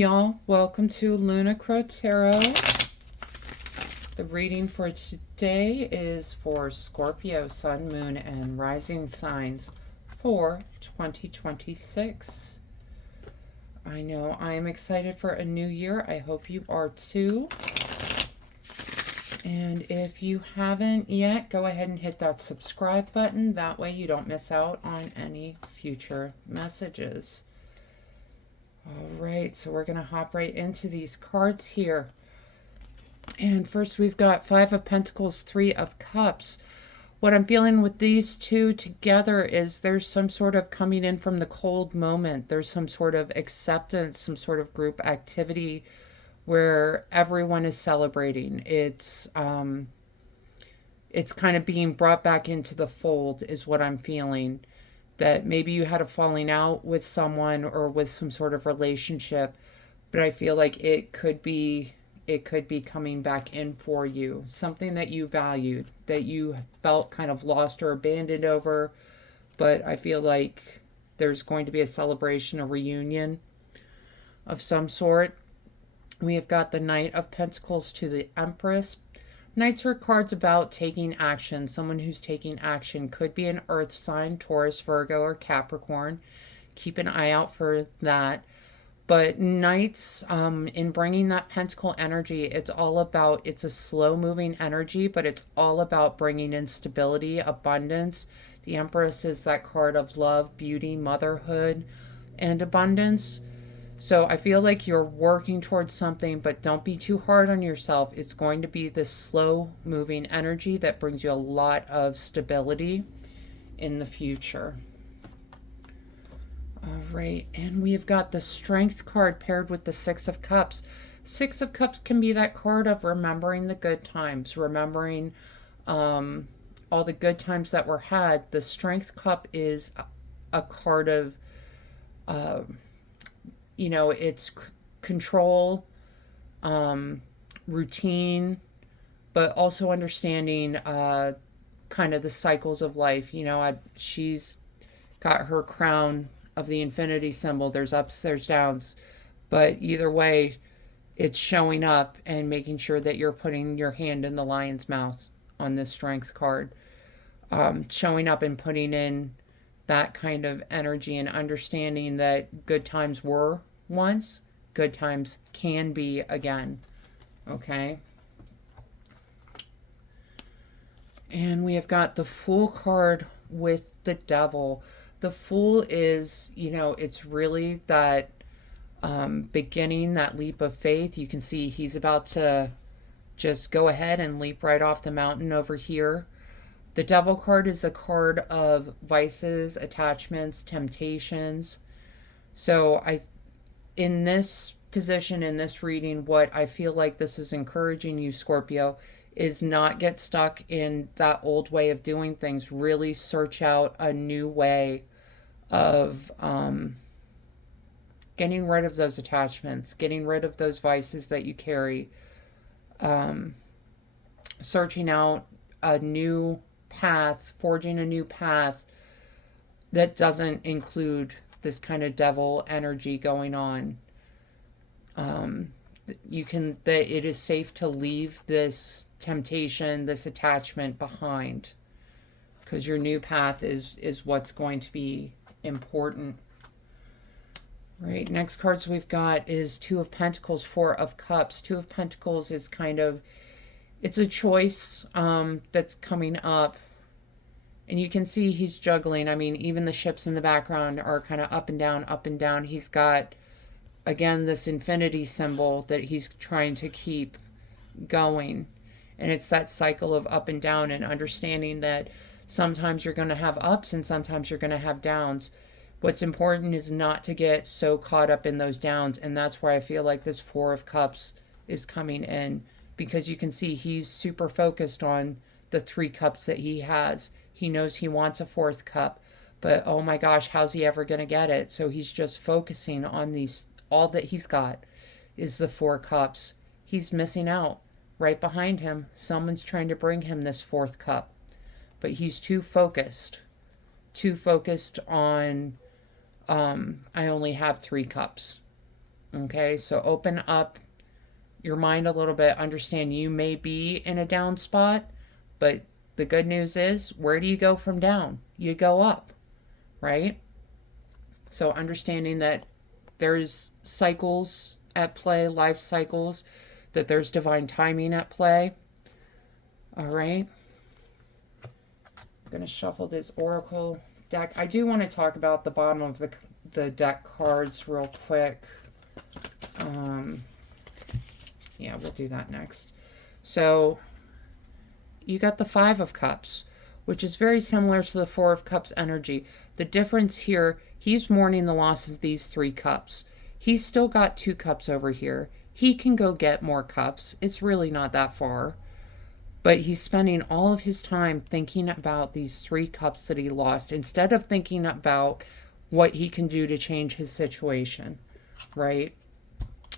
y'all. Welcome to Luna Tarot. The reading for today is for Scorpio, Sun, Moon, and Rising signs for 2026. I know I am excited for a new year. I hope you are too. And if you haven't yet, go ahead and hit that subscribe button. That way you don't miss out on any future messages. All right, so we're going to hop right into these cards here. And first we've got Five of Pentacles, Three of Cups. What I'm feeling with these two together is there's some sort of coming in from the cold moment. There's some sort of acceptance, some sort of group activity where everyone is celebrating. It's kind of being brought back into the fold is what I'm feeling. That maybe you had a falling out with someone or with some sort of relationship, but I feel like it could be coming back in for you. Something that you valued, that you felt kind of lost or abandoned over, but I feel like there's going to be a celebration, a reunion of some sort. We have got the Knight of Pentacles to the Empress. Knights are cards about taking action. Someone who's taking action could be an earth sign, Taurus, Virgo, or Capricorn. Keep an eye out for that. But Knights, in bringing that pentacle energy, it's a slow-moving energy, but it's all about bringing in stability, abundance. The Empress is that card of love, beauty, motherhood, and abundance. So I feel like you're working towards something, but don't be too hard on yourself. It's going to be this slow-moving energy that brings you a lot of stability in the future. All right, and we've got the Strength card paired with the Six of Cups. Six of Cups can be that card of remembering the good times, remembering all the good times that were had. The Strength cup is a card of it's control, routine, but also understanding kind of the cycles of life. She's got her crown of the infinity symbol. There's ups, there's downs, but either way, it's showing up and making sure that you're putting your hand in the lion's mouth on this Strength card. Showing up and putting in that kind of energy and understanding that good times were once, good times can be again. Okay. And we have got the Fool card with the Devil. The Fool is, it's really that beginning, that leap of faith. You can see he's about to just go ahead and leap right off the mountain over here. The Devil card is a card of vices, attachments, temptations. So in this position, in this reading, what I feel like this is encouraging you, Scorpio, is not get stuck in that old way of doing things. Really search out a new way of getting rid of those attachments, getting rid of those vices that you carry, searching out a new path, forging a new path that doesn't include this kind of devil energy going on. It is safe to leave this temptation, this attachment behind, because your new path is what's going to be important. Right, next cards we've got is Two of Pentacles, Four of Cups. Two of Pentacles is it's a choice that's coming up. And you can see he's juggling. I mean, even the ships in the background are kind of up and down, up and down. He's got, again, this infinity symbol that he's trying to keep going. And it's that cycle of up and down, and understanding that sometimes you're going to have ups and sometimes you're going to have downs. What's important is not to get so caught up in those downs. And that's where I feel like this Four of Cups is coming in, because you can see he's super focused on the three cups that he has. He knows he wants a fourth cup, but oh my gosh, how's he ever going to get it? So he's just focusing on these. All that he's got is the Four Cups. He's missing out. Right behind him, someone's trying to bring him this fourth cup, but he's too focused on, I only have three cups. Okay, so open up your mind a little bit. Understand you may be in a down spot, but the good news is, where do you go from down? You go up, right? So understanding that there's cycles at play, life cycles, that there's divine timing at play. All right. I'm going to shuffle this oracle deck. I do want to talk about the bottom of the deck cards real quick. Yeah, we'll do that next. So you got the Five of Cups, which is very similar to the Four of Cups energy. The difference here, he's mourning the loss of these 3 cups. He's still got 2 cups over here. He can go get more cups. It's really not that far. But he's spending all of his time thinking about these 3 cups that he lost instead of thinking about what he can do to change his situation, right?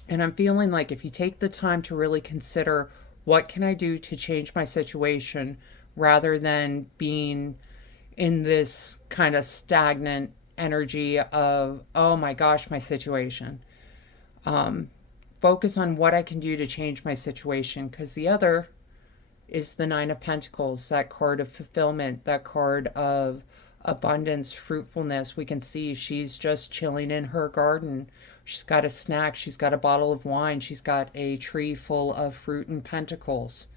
And I'm feeling like if you take the time to really consider, what can I do to change my situation, rather than being in this kind of stagnant energy of, oh my gosh, my situation. Focus on what I can do to change my situation, because the other is the Nine of Pentacles, that card of fulfillment, that card of abundance, fruitfulness. We can see she's just chilling in her garden. She's got a snack. She's got a bottle of wine. She's got a tree full of fruit and pentacles.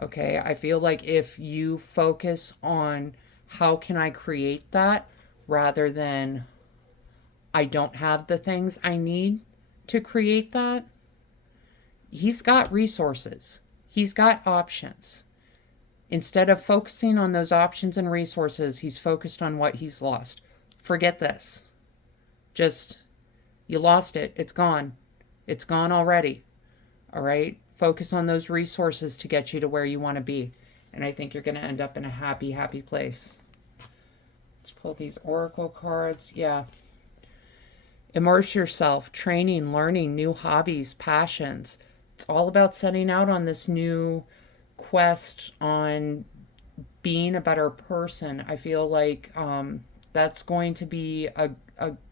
Okay, I feel like if you focus on how can I create that, rather than I don't have the things I need to create that, he's got resources. He's got options. Instead of focusing on those options and resources, he's focused on what he's lost. Forget this. Just, you lost it. It's gone. It's gone already. All right? Focus on those resources to get you to where you want to be. And I think you're going to end up in a happy, happy place. Let's pull these oracle cards. Yeah. Immerse yourself, training, learning, new hobbies, passions. It's all about setting out on this new quest on being a better person. I feel like that's going to be a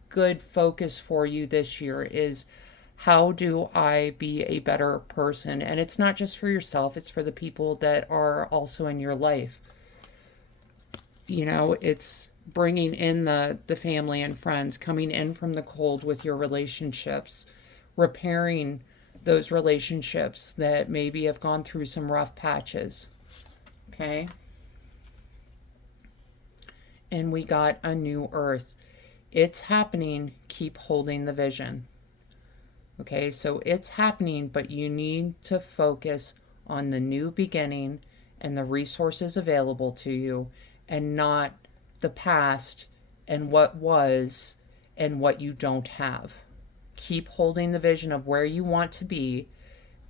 good focus for you this year, is how do I be a better person? And it's not just for yourself, it's for the people that are also in your life. You know, it's bringing in the family and friends, coming in from the cold with your relationships, repairing those relationships that maybe have gone through some rough patches. Okay? And we got a new earth. It's happening. Keep holding the vision. Okay, so it's happening, but you need to focus on the new beginning and the resources available to you, and not the past and what was and what you don't have. Keep holding the vision of where you want to be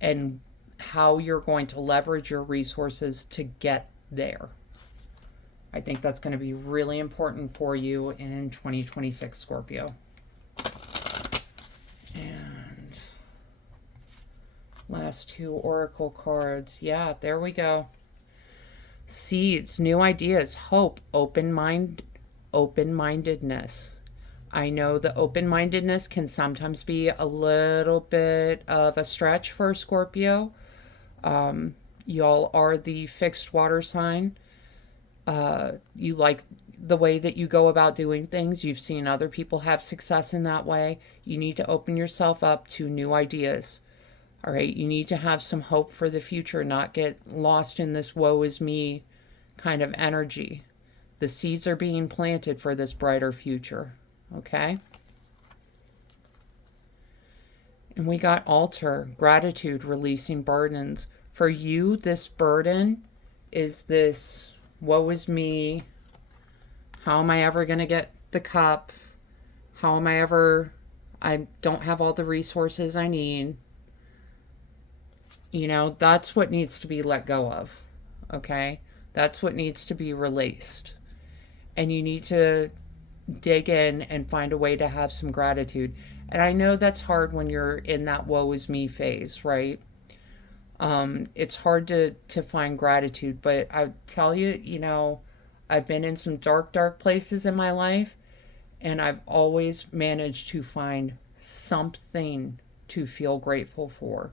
and how you're going to leverage your resources to get there. I think that's going to be really important for you in 2026, Scorpio. And last 2 oracle cards. Yeah, there we go. Seeds, new ideas, hope, open-mindedness. I know the open-mindedness can sometimes be a little bit of a stretch for Scorpio. Y'all are the fixed water sign. You like the way that you go about doing things. You've seen other people have success in that way. You need to open yourself up to new ideas. All right, you need to have some hope for the future, not get lost in this woe is me kind of energy. The seeds are being planted for this brighter future. Okay? And we got altar, gratitude, releasing burdens. For you, this burden is this woe is me. How am I ever going to get the cup? How am I don't have all the resources I need. You know, that's what needs to be let go of. Okay? That's what needs to be released. And you need to dig in and find a way to have some gratitude. And I know that's hard when you're in that woe is me phase, right? It's hard to find gratitude, but I tell you, you know, I've been in some dark, dark places in my life, and I've always managed to find something to feel grateful for.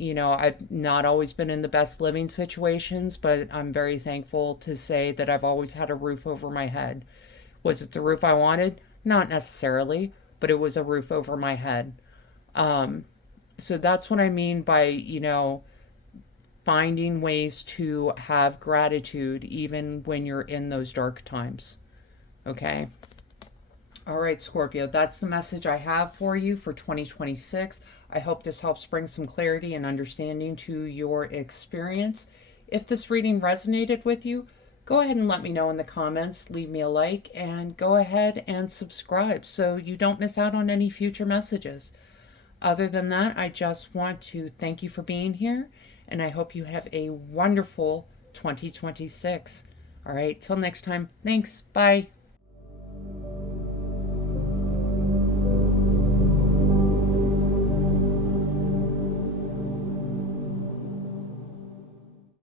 You know, I've not always been in the best living situations, but I'm very thankful to say that I've always had a roof over my head. Was it the roof I wanted? Not necessarily, but it was a roof over my head. So that's what I mean by, you know, finding ways to have gratitude even when you're in those dark times. Okay? All right, Scorpio, that's the message I have for you for 2026. I hope this helps bring some clarity and understanding to your experience. If this reading resonated with you, go ahead and let me know in the comments, leave me a like, and go ahead and subscribe so you don't miss out on any future messages. Other than that, I just want to thank you for being here, and I hope you have a wonderful 2026. All right, till next time, thanks, bye.